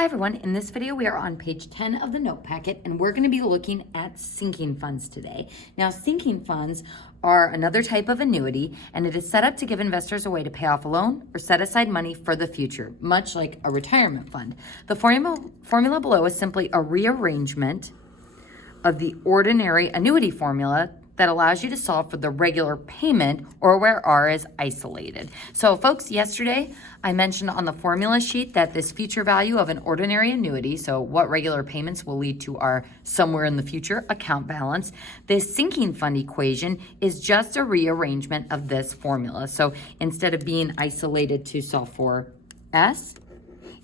Hi everyone, in this video we are on page 10 of the note packet and we're going to be looking at sinking funds today. Now sinking funds are another type of annuity and it is set up to give investors a way to pay off a loan or set aside money for the future, much like a retirement fund. The formula below is simply a rearrangement of the ordinary annuity formula that allows you to solve for the regular payment or where R is isolated. So folks, yesterday I mentioned on the formula sheet that this future value of an ordinary annuity, so what regular payments will lead to our somewhere in the future account balance, this sinking fund equation is just a rearrangement of this formula. So instead of being isolated to solve for S,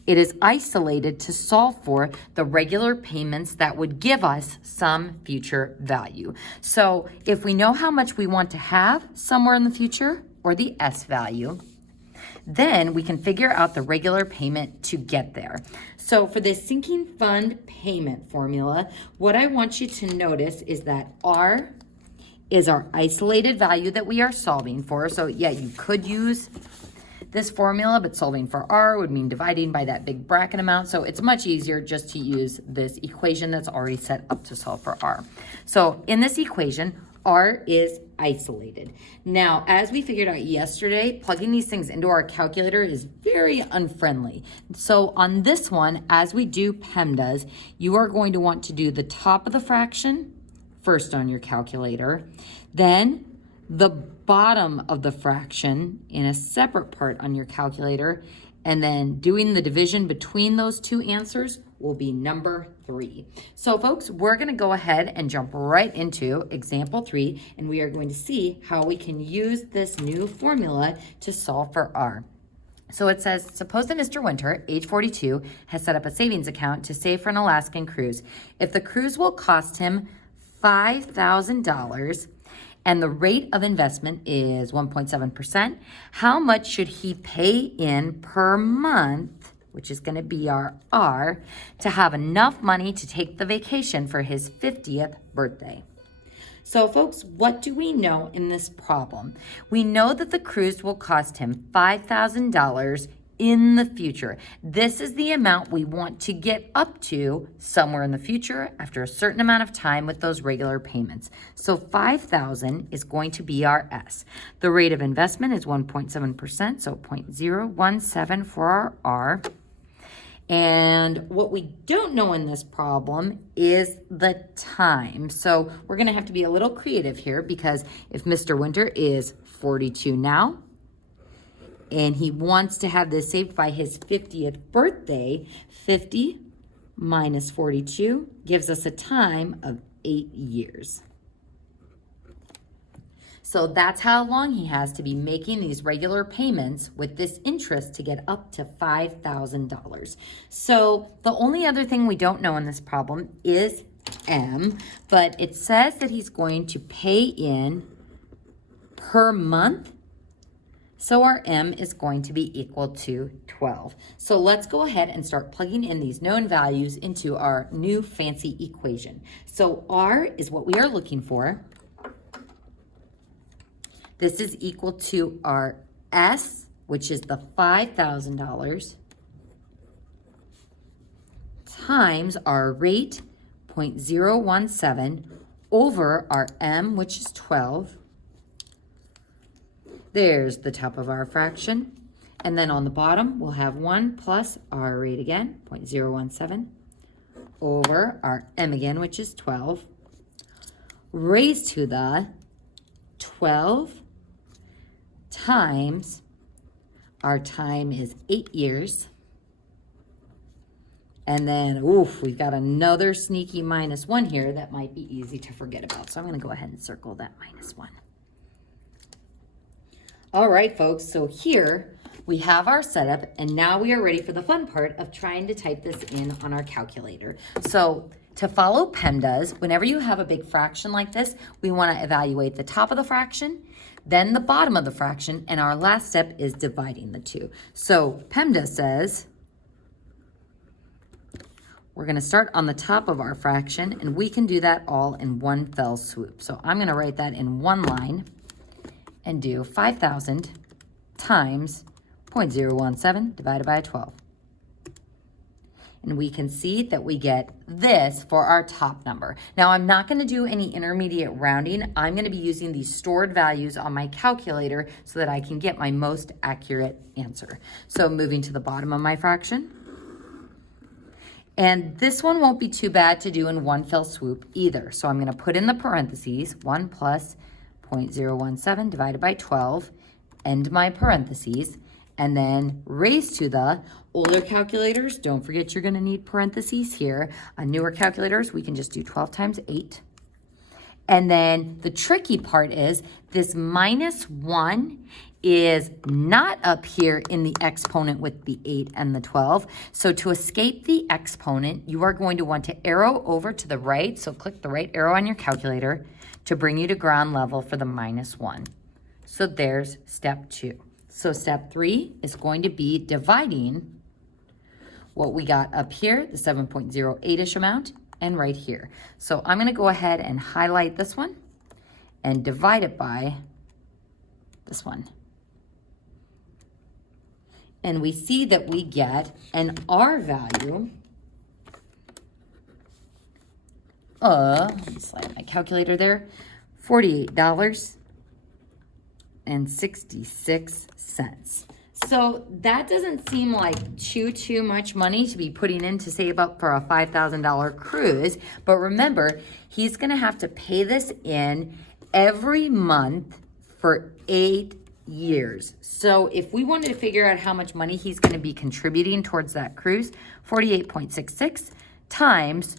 it is isolated to solve for the regular payments that would give us some future value. So if we know how much we want to have somewhere in the future, or the S value, then we can figure out the regular payment to get there. So for this sinking fund payment formula, what I want you to notice is that R is our isolated value that we are solving for. So yeah, you could use this formula, but solving for R would mean dividing by that big bracket amount. So it's much easier just to use this equation that's already set up to solve for R. So in this equation, R is isolated. Now, as we figured out yesterday, plugging these things into our calculator is very unfriendly. So on this one, as we do PEMDAS, you are going to want to do the top of the fraction first on your calculator, then the bottom of the fraction in a separate part on your calculator, and then doing the division between those two answers will be number 3. So folks, we're going to go ahead and jump right into example 3, and we are going to see how we can use this new formula to solve for R. So it says, suppose that Mr. Winter, age 42, has set up a savings account to save for an Alaskan cruise. If the cruise will cost him $5,000, and the rate of investment is 1.7%, how much should he pay in per month, which is going to be our R, to have enough money to take the vacation for his 50th birthday? So folks, what do we know in this problem? We know that the cruise will cost him $5,000 in the future. This is the amount we want to get up to somewhere in the future after a certain amount of time with those regular payments. So 5,000 is going to be our S. The rate of investment is 1.7%, so 0.017 for our R. And what we don't know in this problem is the time. So we're going to have to be a little creative here, because if Mr. Winter is 42 now, and he wants to have this saved by his 50th birthday, 50 minus 42 gives us a time of 8 years. So that's how long he has to be making these regular payments with this interest to get up to $5,000. So the only other thing we don't know in this problem is M, but it says that he's going to pay in per month. So our M is going to be equal to 12. So let's go ahead and start plugging in these known values into our new fancy equation. So R is what we are looking for. This is equal to our S, which is the $5,000, times our rate, 0.017, over our M, which is 12. There's the top of our fraction. And then on the bottom, we'll have 1 plus our rate again, 0.017, over our M again, which is 12, raised to the 12 times our time is 8 years. And then, oof, we've got another sneaky -1 here that might be easy to forget about. So I'm going to go ahead and circle that -1. All right, folks, so here we have our setup, and now we are ready for the fun part of trying to type this in on our calculator. So to follow PEMDAS, whenever you have a big fraction like this, we want to evaluate the top of the fraction, then the bottom of the fraction, and our last step is dividing the two. So PEMDAS says we're going to start on the top of our fraction, and we can do that all in one fell swoop. So I'm going to write that in one line and do 5,000 times 0.017 divided by 12. and we can see that we get this for our top number. Now, I'm not going to do any intermediate rounding. I'm going to be using these stored values on my calculator so that I can get my most accurate answer. So moving to the bottom of my fraction. And this one won't be too bad to do in one fell swoop either. So I'm going to put in the parentheses, 1 plus 0.017 divided by 12, end my parentheses, and then raised to the older calculators. Don't forget you're going to need parentheses here. On newer calculators, we can just do 12 times 8. And then the tricky part is this minus 1 is not up here in the exponent with the 8 and the 12. So to escape the exponent, you are going to want to arrow over to the right. So click the right arrow on your calculator to bring you to ground level for the minus 1. So there's step 2. So step 3 is going to be dividing what we got up here, the 7.08-ish amount, and right here. So I'm going to go ahead and highlight this one and divide it by this one. And we see that we get an R value let me slide my calculator there, $48.66. So that doesn't seem like too much money to be putting in to save up for a $5,000 cruise. But remember, he's going to have to pay this in every month for 8 years. So if we wanted to figure out how much money he's going to be contributing towards that cruise, 48.66 times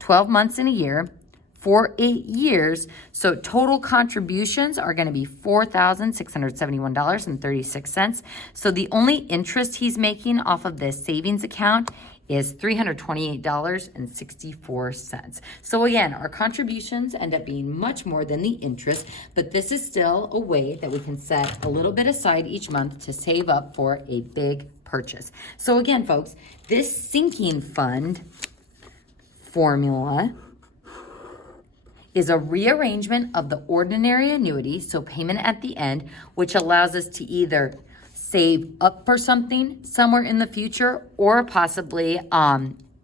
12 months in a year for 8 years. So total contributions are going to be $4,671.36. So the only interest he's making off of this savings account is $328.64. So again, our contributions end up being much more than the interest, but this is still a way that we can set a little bit aside each month to save up for a big purchase. So again, folks, this sinking fund formula is a rearrangement of the ordinary annuity, so payment at the end, which allows us to either save up for something somewhere in the future or possibly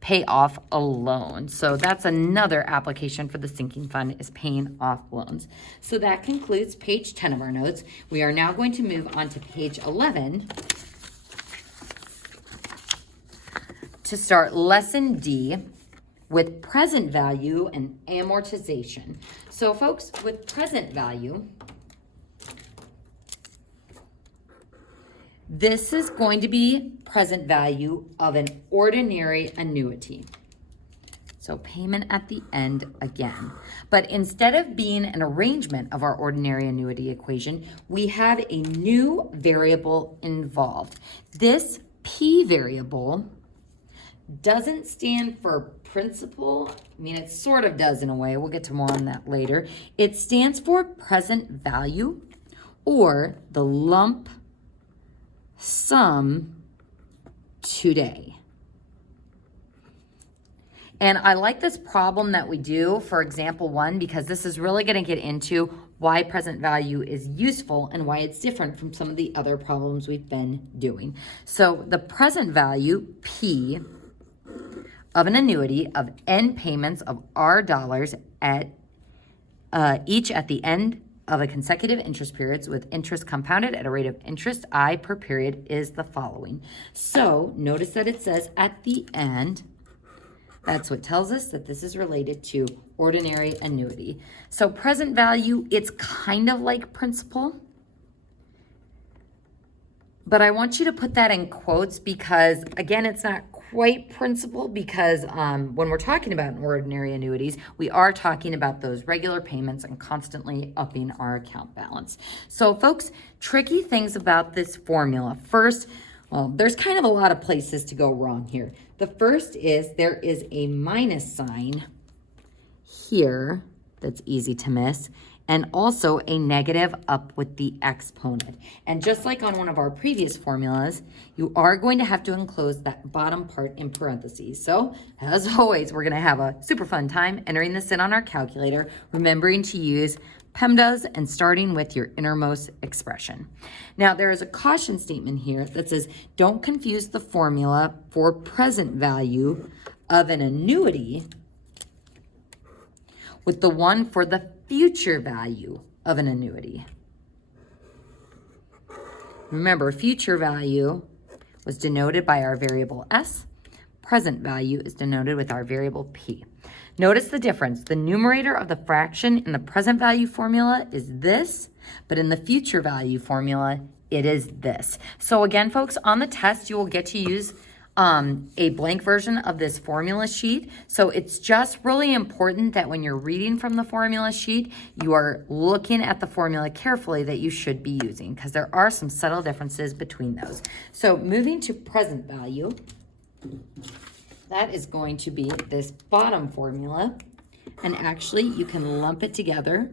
pay off a loan. So that's another application for the sinking fund, is paying off loans. So that concludes page 10 of our notes. We are now going to move on to page 11 to start lesson D with present value and amortization. So folks, with present value, this is going to be present value of an ordinary annuity. So payment at the end again. But instead of being an arrangement of our ordinary annuity equation, we have a new variable involved. This P variable doesn't stand for principal. I mean, it sort of does in a way. We'll get to more on that later. It stands for present value, or the lump sum today. And I like this problem that we do for example 1 because this is really going to get into why present value is useful and why it's different from some of the other problems we've been doing. So the present value, P, of an annuity of N payments of R dollars at each at the end of a consecutive interest periods with interest compounded at a rate of interest I per period is the following. So notice that it says at the end. That's what tells us that this is related to ordinary annuity. So present value, it's kind of like principal. But I want you to put that in quotes because, again, it's not quite principal because when we're talking about ordinary annuities, we are talking about those regular payments and constantly upping our account balance. So folks, tricky things about this formula. First, well, there's kind of a lot of places to go wrong here. The first is there is a minus sign here that's easy to miss, and also a negative up with the exponent. And just like on one of our previous formulas, you are going to have to enclose that bottom part in parentheses. So as always, we're gonna have a super fun time entering this in on our calculator, remembering to use PEMDAS and starting with your innermost expression. Now, there is a caution statement here that says, don't confuse the formula for present value of an annuity with the one for the future value of an annuity. Remember, future value was denoted by our variable S. Present value is denoted with our variable P. Notice the difference. The numerator of the fraction in the present value formula is this, but in the future value formula, it is this. So again, folks, on the test, you will get to use a blank version of this formula sheet. So it's just really important that when you're reading from the formula sheet, you are looking at the formula carefully that you should be using, because there are some subtle differences between those. So moving to present value, that is going to be this bottom formula, and actually you can lump it together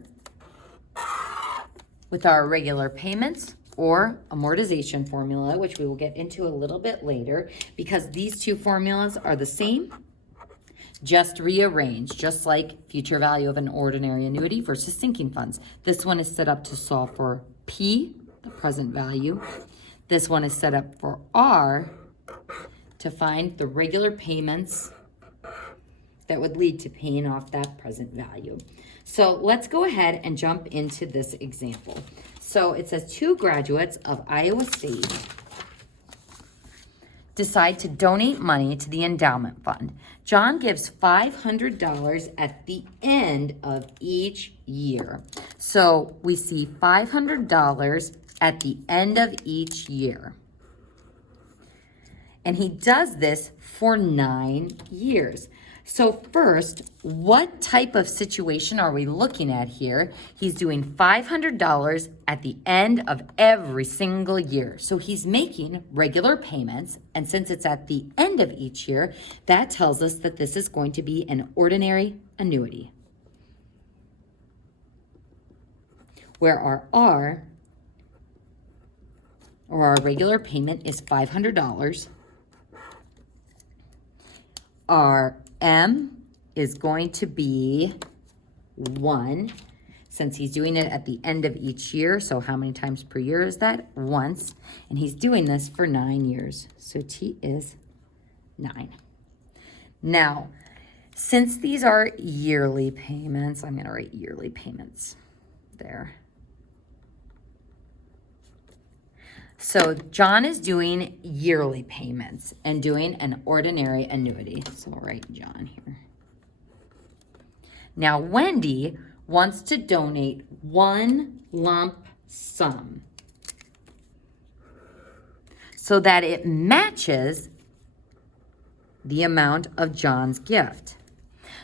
with our regular payments or amortization formula, which we will get into a little bit later, because these two formulas are the same, just rearranged, just like future value of an ordinary annuity versus sinking funds. This one is set up to solve for P, the present value. This one is set up for R, to find the regular payments that would lead to paying off that present value. So let's go ahead and jump into this example. So it says 2 graduates of Iowa State decide to donate money to the endowment fund. John gives $500 at the end of each year. So we see $500 at the end of each year. And he does this for 9 years. So first, what type of situation are we looking at here? He's doing $500 at the end of every single year. So he's making regular payments, and since it's at the end of each year, that tells us that this is going to be an ordinary annuity, where our R, or our regular payment, is $500. Our M is going to be 1, since he's doing it at the end of each year. So how many times per year is that? Once. And he's doing this for 9 years. So T is 9. Now, since these are yearly payments, I'm going to write yearly payments there. So John is doing yearly payments and doing an ordinary annuity. So I'll write John here. Now Wendy wants to donate one lump sum so that it matches the amount of John's gift.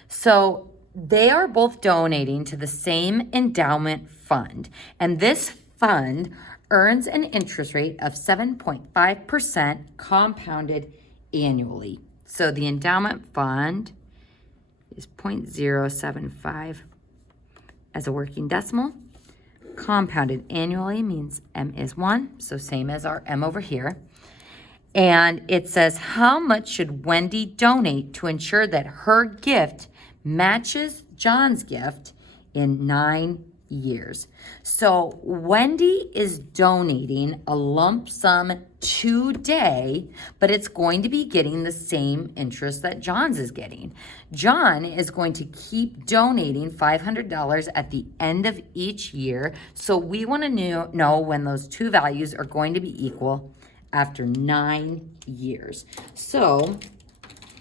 So they are both donating to the same endowment fund, and this fund earns an interest rate of 7.5% compounded annually. So the endowment fund is 0.075 as a working decimal. Compounded annually means M is 1, so same as our M over here. And it says, how much should Wendy donate to ensure that her gift matches John's gift in 9 years? So Wendy is donating a lump sum today, but it's going to be getting the same interest that John's is getting. John is going to keep donating $500 at the end of each year. So we want to know when those two values are going to be equal after 9 years. So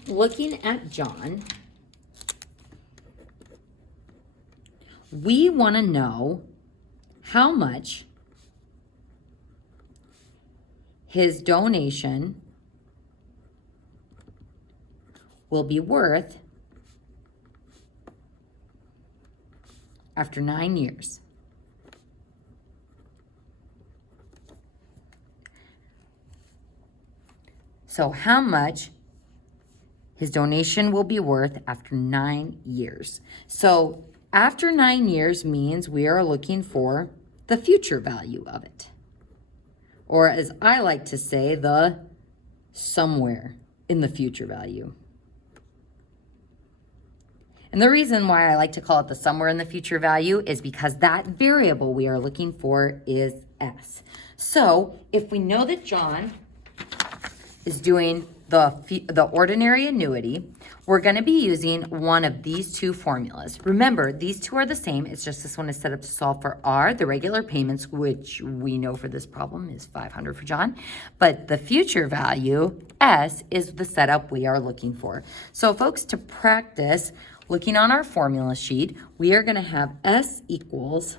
looking at John, we want to know how much his donation will be worth after 9 years. So how much his donation will be worth after 9 years. So after 9 years means we are looking for the future value of it. Or as I like to say, the somewhere in the future value. And the reason why I like to call it the somewhere in the future value is because that variable we are looking for is S. So if we know that John is doing the ordinary annuity, we're going to be using one of these two formulas. Remember, these two are the same. It's just this one is set up to solve for R, the regular payments, which we know for this problem is $500 for John. But the future value, S, is the setup we are looking for. So folks, to practice looking on our formula sheet, we are going to have S equals,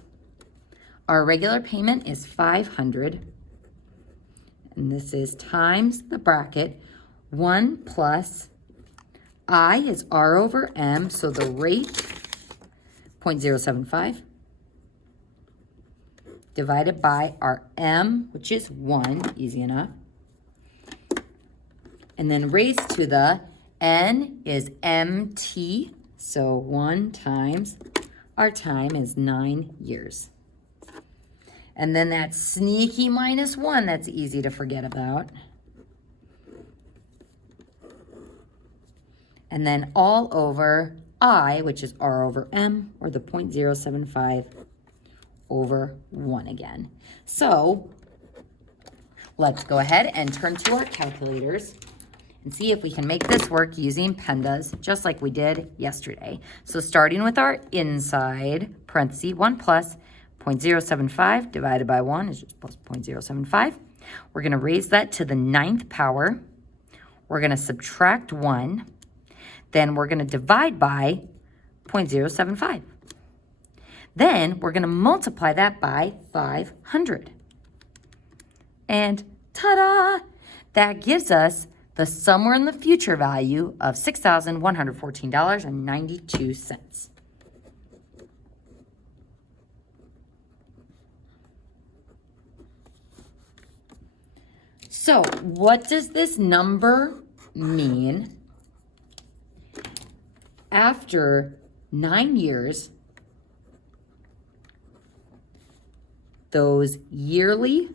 our regular payment is $500, and this is times the bracket, 1 plus I is R over M, so the rate, 0.075, divided by our M, which is 1, easy enough. And then raised to the N is MT, so 1 times our time is 9 years. And then that sneaky minus 1, that's easy to forget about. And then all over I, which is R over M, or the 0.075 over 1 again. So let's go ahead and turn to our calculators and see if we can make this work using PENDAS, just like we did yesterday. So starting with our inside parenthesis, 1 plus 0.075 divided by 1 is just plus 0.075. We're going to raise that to the 9th power. We're going to subtract 1. Then we're going to divide by 0.075. Then we're going to multiply that by 500. And ta-da! That gives us the somewhere in the future value of $6,114.92. So what does this number mean after 9 years? Those yearly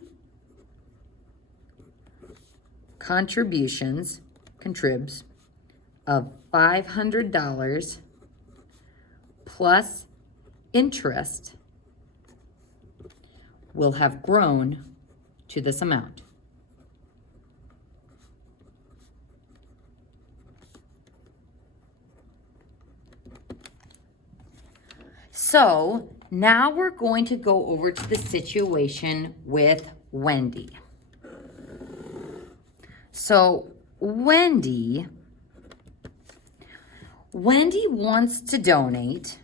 contribs of $500 plus interest will have grown to this amount. So now we're going to go over to the situation with Wendy. So Wendy wants to donate,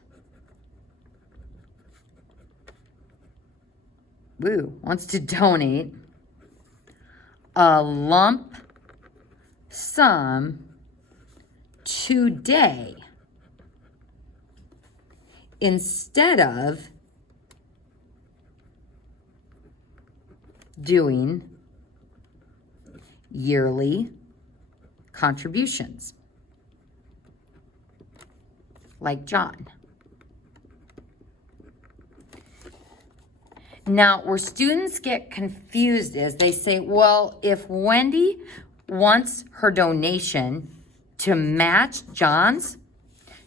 a lump sum today instead of doing yearly contributions like John. Now, where students get confused is they say, well, if Wendy wants her donation to match John's,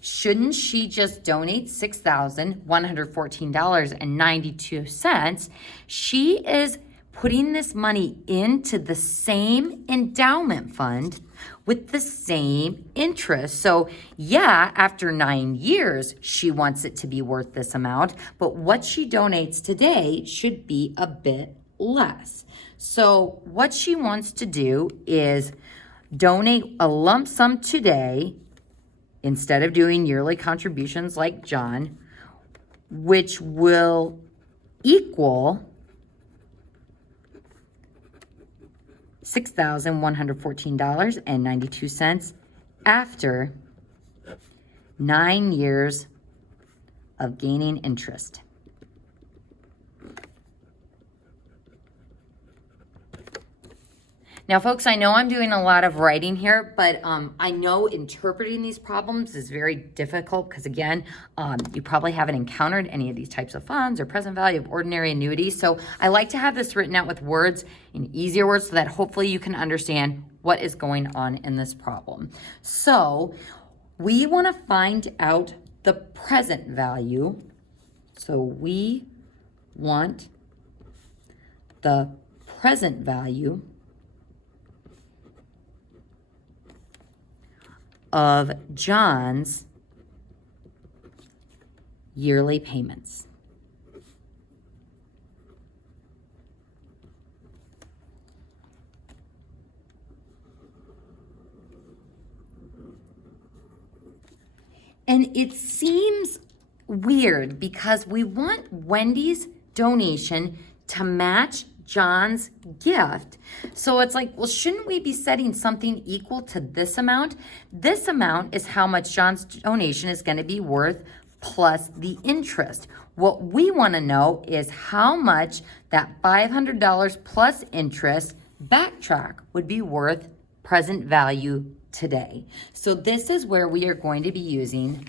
shouldn't she just donate $6,114.92? She is putting this money into the same endowment fund with the same interest. So yeah, after 9 years, she wants it to be worth this amount, but what she donates today should be a bit less. So what she wants to do is donate a lump sum today instead of doing yearly contributions like John, which will equal $6,114.92 after 9 years of gaining interest. Now, folks, I know I'm doing a lot of writing here, but I know interpreting these problems is very difficult because, again, you probably haven't encountered any of these types of funds or present value of ordinary annuities. So I like to have this written out with words, in easier words, so that hopefully you can understand what is going on in this problem. So we want to find out the present value. So we want the present value of John's yearly payments. And it seems weird because we want Wendy's donation to match John's gift. So it's like, well, shouldn't we be setting something equal to this amount? This amount is how much John's donation is going to be worth plus the interest. What we want to know is how much that $500 plus interest backtrack would be worth present value today. So this is where we are going to be using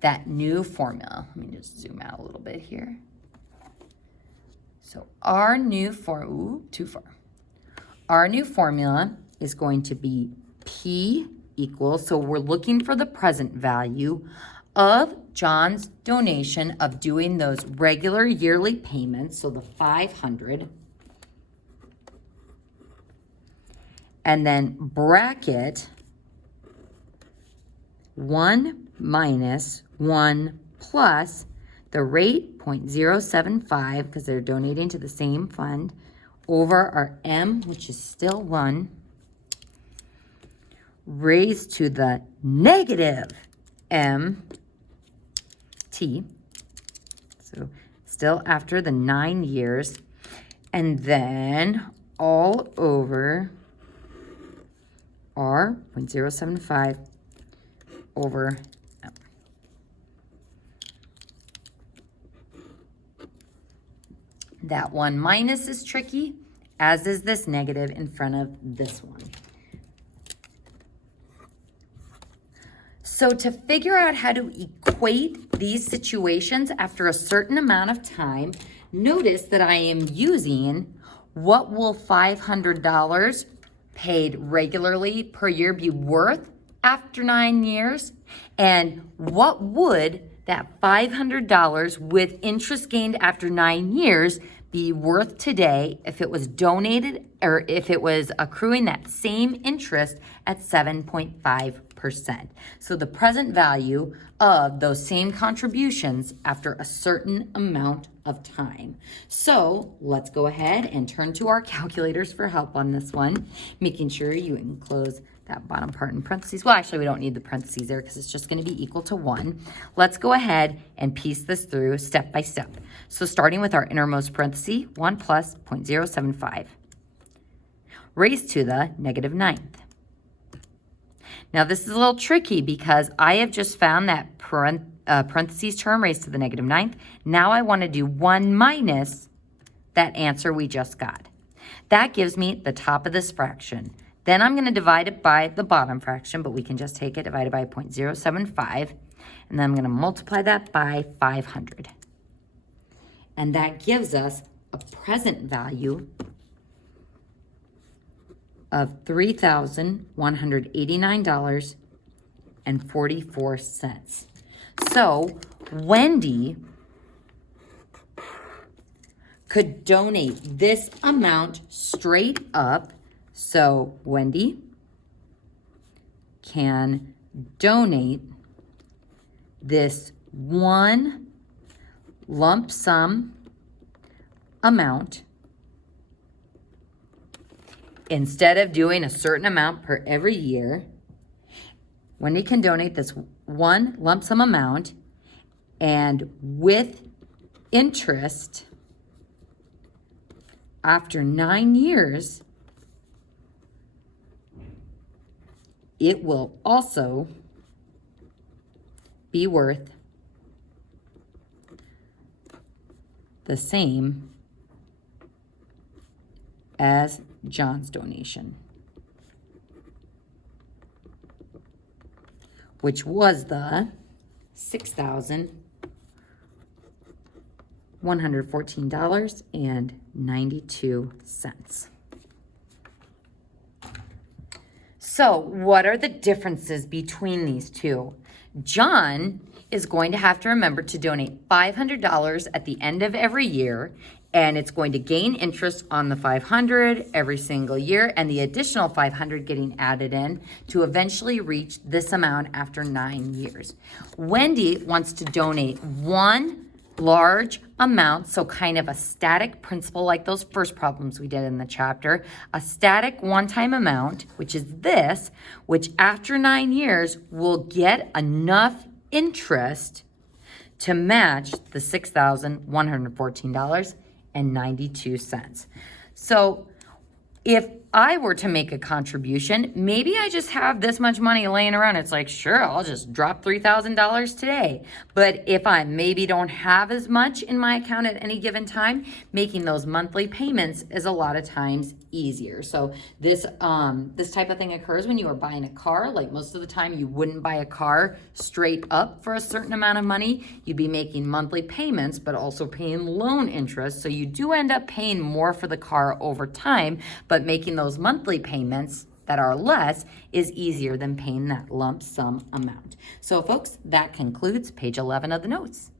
that new formula. Let me just zoom out a little bit here. So our new Our new formula is going to be P equals, so we're looking for the present value of John's donation of doing those regular yearly payments, so the 500, and then bracket 1 minus 1 plus the rate 0.075 because they're donating to the same fund over our M, which is still 1, raised to the negative M T. So still after the 9 years, and then all over R 0.075 over M. That 1 minus is tricky, as is this negative in front of this one. So to figure out how to equate these situations after a certain amount of time, notice that I am using what will $500 paid regularly per year be worth after 9 years, and what would that $500 with interest gained after 9 years be worth today if it was donated or if it was accruing that same interest at 7.5%. So the present value of those same contributions after a certain amount of time. So let's go ahead and turn to our calculators for help on this one, making sure you enclose that bottom part in parentheses. Well, actually, we don't need the parentheses there because it's just going to be equal to 1. Let's go ahead and piece this through step by step. So starting with our innermost parenthesis, 1 plus 0.075 raised to the negative 9th. Now, this is a little tricky because I have just found that parentheses term raised to the negative 9th. Now I want to do 1 minus that answer we just got. That gives me the top of this fraction. Then I'm going to divide it by the bottom fraction, but we can just take it divided by 0.075, and then I'm going to multiply that by 500. And that gives us a present value of $3,189.44. So Wendy could donate this amount straight up. So Wendy can donate this one lump sum amount instead of doing a certain amount per every year. Wendy can donate this one lump sum amount, and with interest after 9 years, it will also be worth the same as John's donation, which was the $6,114.92. So what are the differences between these two? John is going to have to remember to donate $500 at the end of every year, and it's going to gain interest on the $500 every single year, and the additional $500 getting added in to eventually reach this amount after 9 years. Wendy wants to donate one large amount, so kind of a static principal like those first problems we did in the chapter, a static one-time amount, which is this, which after 9 years will get enough interest to match the $6,114.92. So if I were to make a contribution, maybe I just have this much money laying around. It's like, sure, I'll just drop $3,000 today. But if I maybe don't have as much in my account at any given time, making those monthly payments is a lot of times easier. So this type of thing occurs when you are buying a car. Like most of the time, you wouldn't buy a car straight up for a certain amount of money. You'd be making monthly payments, but also paying loan interest. So you do end up paying more for the car over time, but making those monthly payments that are less is easier than paying that lump sum amount. So folks, that concludes page 11 of the notes.